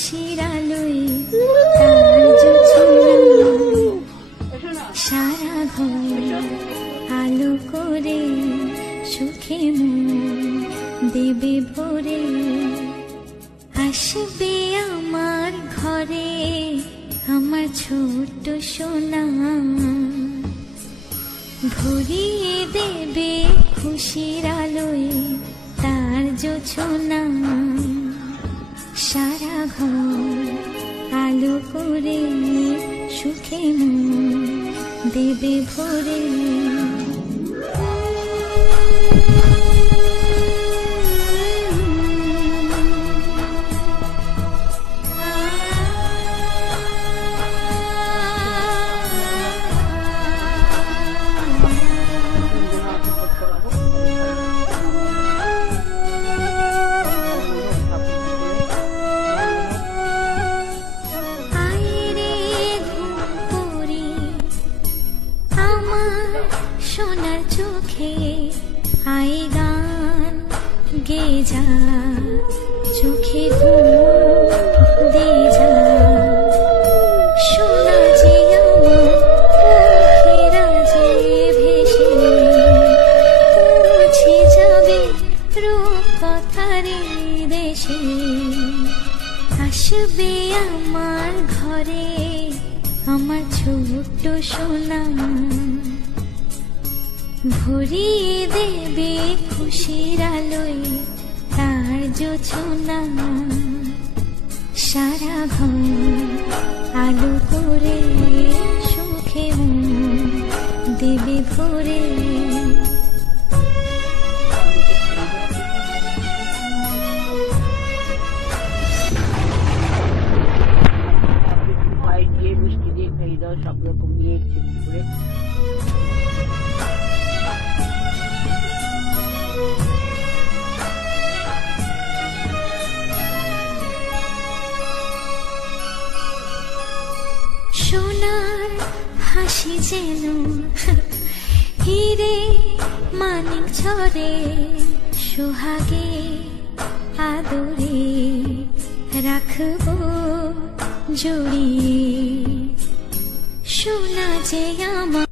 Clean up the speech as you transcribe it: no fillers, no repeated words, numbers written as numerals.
খুশির আলোয় তার জোছনা সারা ঘর আলো করে সুখে মন দেবে ভরে। আসবে আমার ঘরে আমার ছোট্ট সোনা, ভরিয়ে দেবে খুশির আলোয় তার জোছনা সারা ঘর আলো করে সুখে মন দেবে ভরে। সোনার চোখে আই গান গে যা, চোখে ঘুম দে যা। সোনা যে আমার চোখেরা যে ভেসে পৌঁছে যাবে রূপকথারে দেশে। আসবে আমার ঘরে আমার ছোট্ট সোনা, ভরিয়ে দেবে খুশির আলোয় তার জোছনা সারা ঘর আলো করে সুখে মন দেবে ভরে। মিষ্টি দিয়ে খাইয়ে দাও, সব রকম দিয়ে করে। সোনার হাসি যেন হিরে মানিক ঝরে, সোহাগে আদরে রাখবো জড়িয়ে। সোনা যে আমার